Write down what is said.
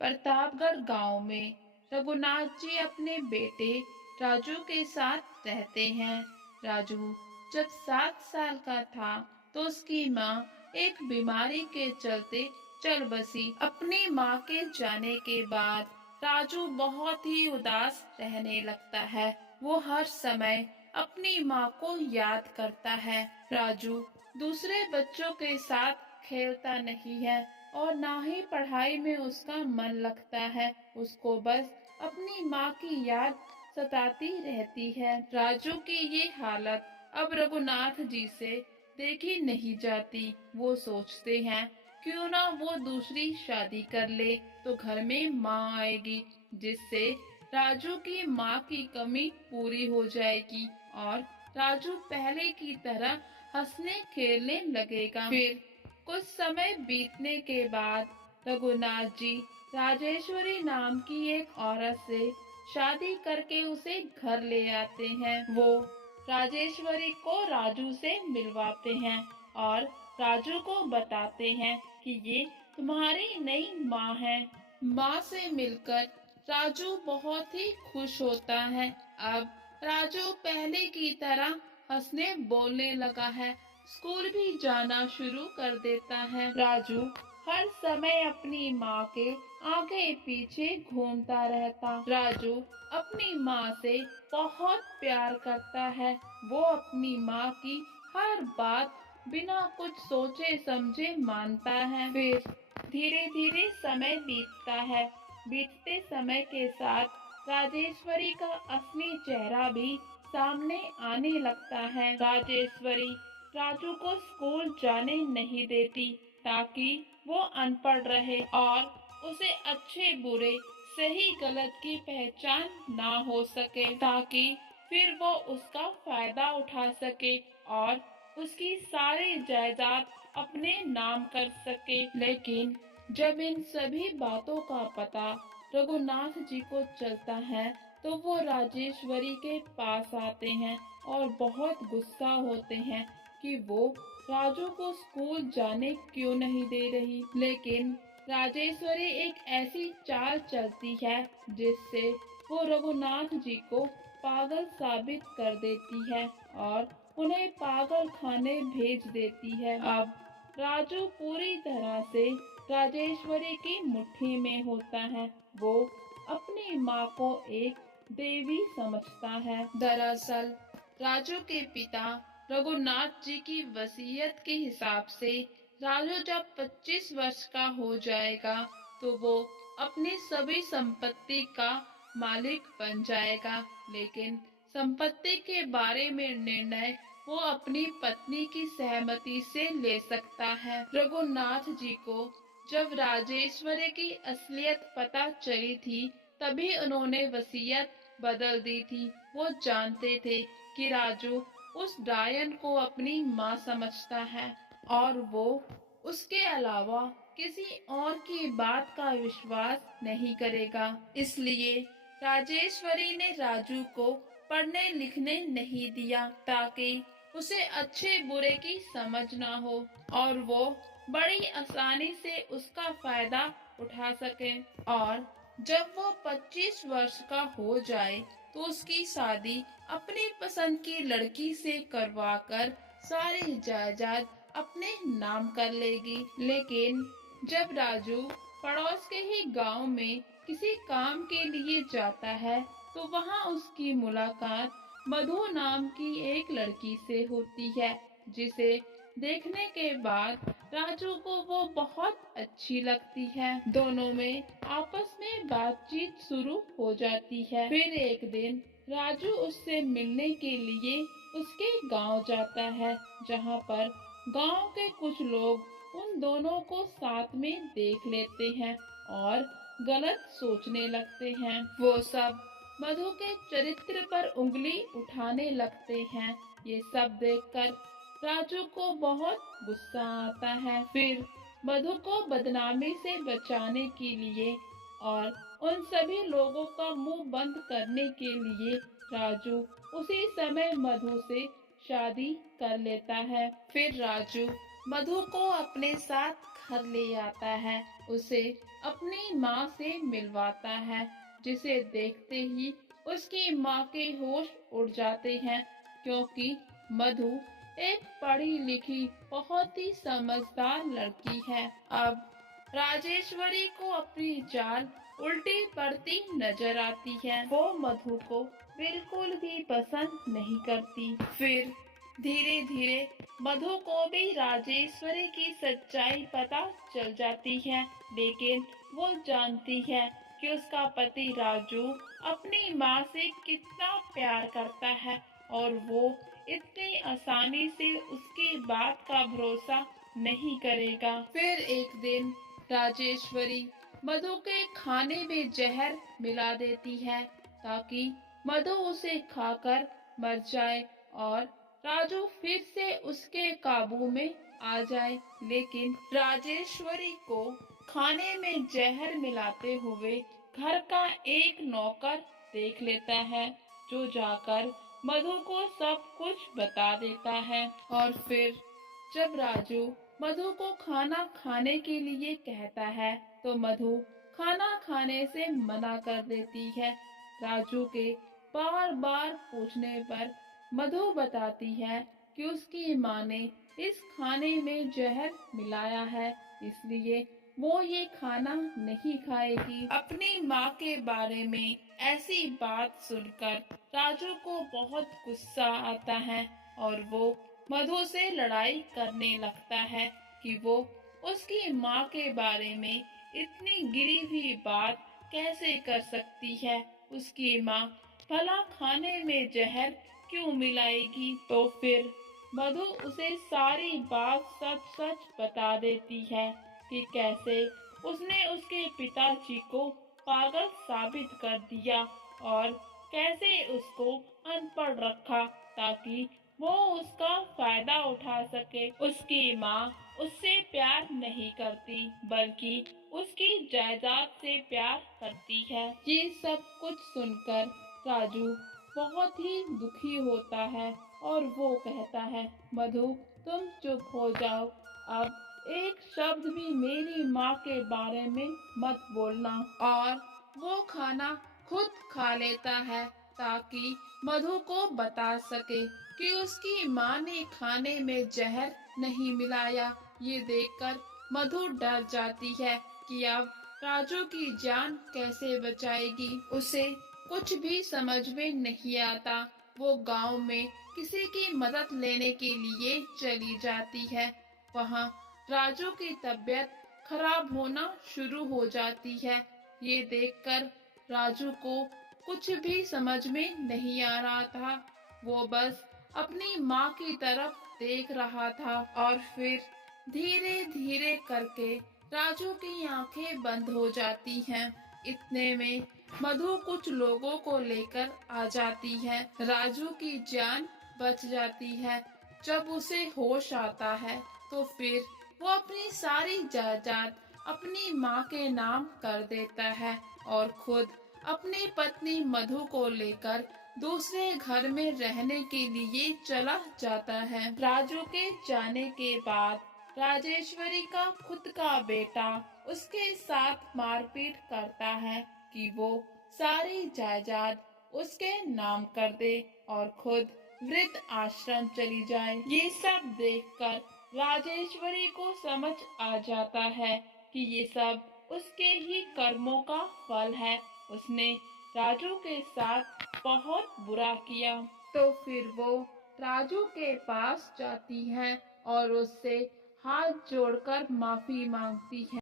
प्रतापगढ़ गांव में रघुनाथ जी अपने बेटे राजू के साथ रहते हैं। राजू जब 7 साल का था तो उसकी माँ एक बीमारी के चलते चल बसी। अपनी माँ के जाने के बाद राजू बहुत ही उदास रहने लगता है। वो हर समय अपनी माँ को याद करता है। राजू दूसरे बच्चों के साथ खेलता नहीं है और ना ही पढ़ाई में उसका मन लगता है। उसको बस अपनी माँ की याद सताती रहती है। राजू की ये हालत अब रघुनाथ जी से देखी नहीं जाती। वो सोचते हैं क्यों ना वो दूसरी शादी कर ले तो घर में माँ आएगी, जिससे राजू की माँ की कमी पूरी हो जाएगी और राजू पहले की तरह हंसने खेलने लगेगा। फिर कुछ समय बीतने के बाद रघुनाथ जी राजेश्वरी नाम की एक औरत से शादी करके उसे घर ले आते हैं। वो राजेश्वरी को राजू से मिलवाते हैं और राजू को बताते हैं कि ये तुम्हारी नई माँ है। माँ से मिलकर राजू बहुत ही खुश होता है। अब राजू पहले की तरह हंसने बोलने लगा है, स्कूल भी जाना शुरू कर देता है। राजू हर समय अपनी माँ के आगे पीछे घूमता रहता। राजू अपनी माँ से बहुत प्यार करता है। वो अपनी माँ की हर बात बिना कुछ सोचे समझे मानता है। फिर धीरे धीरे समय बीतता है। बीतते समय के साथ राजेश्वरी का असली चेहरा भी सामने आने लगता है। राजेश्वरी राजू को स्कूल जाने नहीं देती ताकि वो अनपढ़ रहे और उसे अच्छे बुरे सही गलत की पहचान ना हो सके, ताकि फिर वो उसका फायदा उठा सके और उसकी सारी जायदाद अपने नाम कर सके। लेकिन जब इन सभी बातों का पता रघुनाथ जी को चलता है तो वो राजेश्वरी के पास आते हैं और बहुत गुस्सा होते हैं कि वो राजू को स्कूल जाने क्यों नहीं दे रही। लेकिन राजेश्वरी एक ऐसी चाल चलती है जिससे वो रघुनाथ जी को पागल साबित कर देती है और उन्हें पागल खाने भेज देती है। अब राजू पूरी तरह से राजेश्वरी की मुट्ठी में होता है। वो अपनी माँ को एक देवी समझता है। दरअसल राजू के पिता रघुनाथ जी की वसीयत के हिसाब से राजू जब 25 वर्ष का हो जाएगा तो वो अपनी सभी संपत्ति का मालिक बन जाएगा। लेकिन संपत्ति के बारे में निर्णय वो अपनी पत्नी की सहमति से ले सकता है। रघुनाथ जी को जब राजेश्वरी की असलियत पता चली थी तभी उन्होंने वसीयत बदल दी थी। वो जानते थे कि राजू उस डायन को अपनी माँ समझता है और वो उसके अलावा किसी और की बात का विश्वास नहीं करेगा। इसलिए राजेश्वरी ने राजू को पढ़ने लिखने नहीं दिया ताकि उसे अच्छे बुरे की समझ ना हो और वो बड़ी आसानी से उसका फायदा उठा सके। और जब वो 25 वर्ष का हो जाए तो उसकी शादी अपनी पसंद की लड़की से करवाकर सारी जायदाद अपने नाम कर लेगी। लेकिन जब राजू पड़ोस के ही गांव में किसी काम के लिए जाता है तो वहां उसकी मुलाकात मधु नाम की एक लड़की से होती है, जिसे देखने के बाद राजू को वो बहुत अच्छी लगती है। दोनों में आपस में बातचीत शुरू हो जाती है। फिर एक दिन राजू उससे मिलने के लिए उसके गांव जाता है, जहां पर गांव के कुछ लोग उन दोनों को साथ में देख लेते हैं और गलत सोचने लगते हैं। वो सब मधु के चरित्र पर उंगली उठाने लगते हैं। ये सब देखकर राजू को बहुत गुस्सा आता है। फिर मधु को बदनामी से बचाने के लिए और उन सभी लोगों का मुंह बंद करने के लिए राजू उसी समय मधु से शादी कर लेता है। फिर राजू मधु को अपने साथ घर ले आता है उसे अपनी माँ से मिलवाता है, जिसे देखते ही उसकी माँ के होश उड़ जाते हैं, क्योंकि मधु एक पढ़ी लिखी बहुत ही समझदार लड़की है। अब राजेश्वरी को अपनी चाल उल्टी पड़ती नजर आती है। वो मधु को बिल्कुल भी पसंद नहीं करती। फिर धीरे धीरे मधु को भी राजेश्वरी की सच्चाई पता चल जाती है, लेकिन वो जानती है कि उसका पति राजू अपनी माँ से कितना प्यार करता है और वो इतनी आसानी से उसकी बात का भरोसा नहीं करेगा। फिर एक दिन राजेश्वरी मधु के खाने में जहर मिला देती है, ताकि मधु उसे खाकर मर जाए और राजू फिर से उसके काबू में आ जाए। लेकिन राजेश्वरी को खाने में जहर मिलाते हुए घर का एक नौकर देख लेता है, जो जाकर मधु को सब कुछ बता देता है। और फिर जब राजू मधु को खाना खाने के लिए कहता है, तो मधु खाना खाने से मना कर देती है। राजू के बार बार पूछने पर मधु बताती है कि उसकी माँ ने इस खाने में जहर मिलाया है, इसलिए वो ये खाना नहीं खाएगी। अपनी माँ के बारे में ऐसी बात सुनकर राजू को बहुत गुस्सा आता है और वो मधु से लड़ाई करने लगता है कि वो उसकी माँ के बारे में इतनी गिरी हुई बात कैसे कर सकती है। उसकी माँ भला खाने में जहर क्यों मिलाएगी। तो फिर मधु उसे सारी बात सच सच बता देती है कि कैसे उसने उसके पिताजी को पागल साबित कर दिया और कैसे उसको अनपढ़ रखा, ताकि वो उसका फायदा उठा सके। उसकी माँ उससे प्यार नहीं करती, बल्कि उसकी जायदाद से प्यार करती है। ये सब कुछ सुनकर राजू बहुत ही दुखी होता है और वो कहता है, मधु तुम चुप हो जाओ, अब एक शब्द भी मेरी माँ के बारे में मत बोलना। और वो खाना खुद खा लेता है, ताकि मधु को बता सके कि उसकी माँ ने खाने में जहर नहीं मिलाया। ये देखकर मधु डर जाती है कि अब राजू की जान कैसे बचाएगी। उसे कुछ भी समझ में नहीं आता। वो गांव में किसी की मदद लेने के लिए चली जाती है। वहाँ राजू की तबीयत खराब होना शुरू हो जाती है। ये देखकर राजू को कुछ भी समझ में नहीं आ रहा था। वो बस अपनी माँ की तरफ देख रहा था और फिर धीरे धीरे करके राजू की आंखें बंद हो जाती हैं। इतने में मधु कुछ लोगों को लेकर आ जाती है। राजू की जान बच जाती है। जब उसे होश आता है, तो फिर वो अपनी सारी जायदाद अपनी माँ के नाम कर देता है और खुद अपनी पत्नी मधु को लेकर दूसरे घर में रहने के लिए चला जाता है। राजू के जाने के बाद राजेश्वरी का खुद का बेटा उसके साथ मारपीट करता है कि वो सारी जायदाद उसके नाम कर दे और खुद वृद्ध आश्रम चली जाए। ये सब देखकर राजेश्वरी को समझ आ जाता है कि ये सब उसके ही कर्मों का फल है। उसने राजू के साथ बहुत बुरा किया। तो फिर वो राजू के पास जाती है और उससे हाथ जोड़कर माफी मांगती है।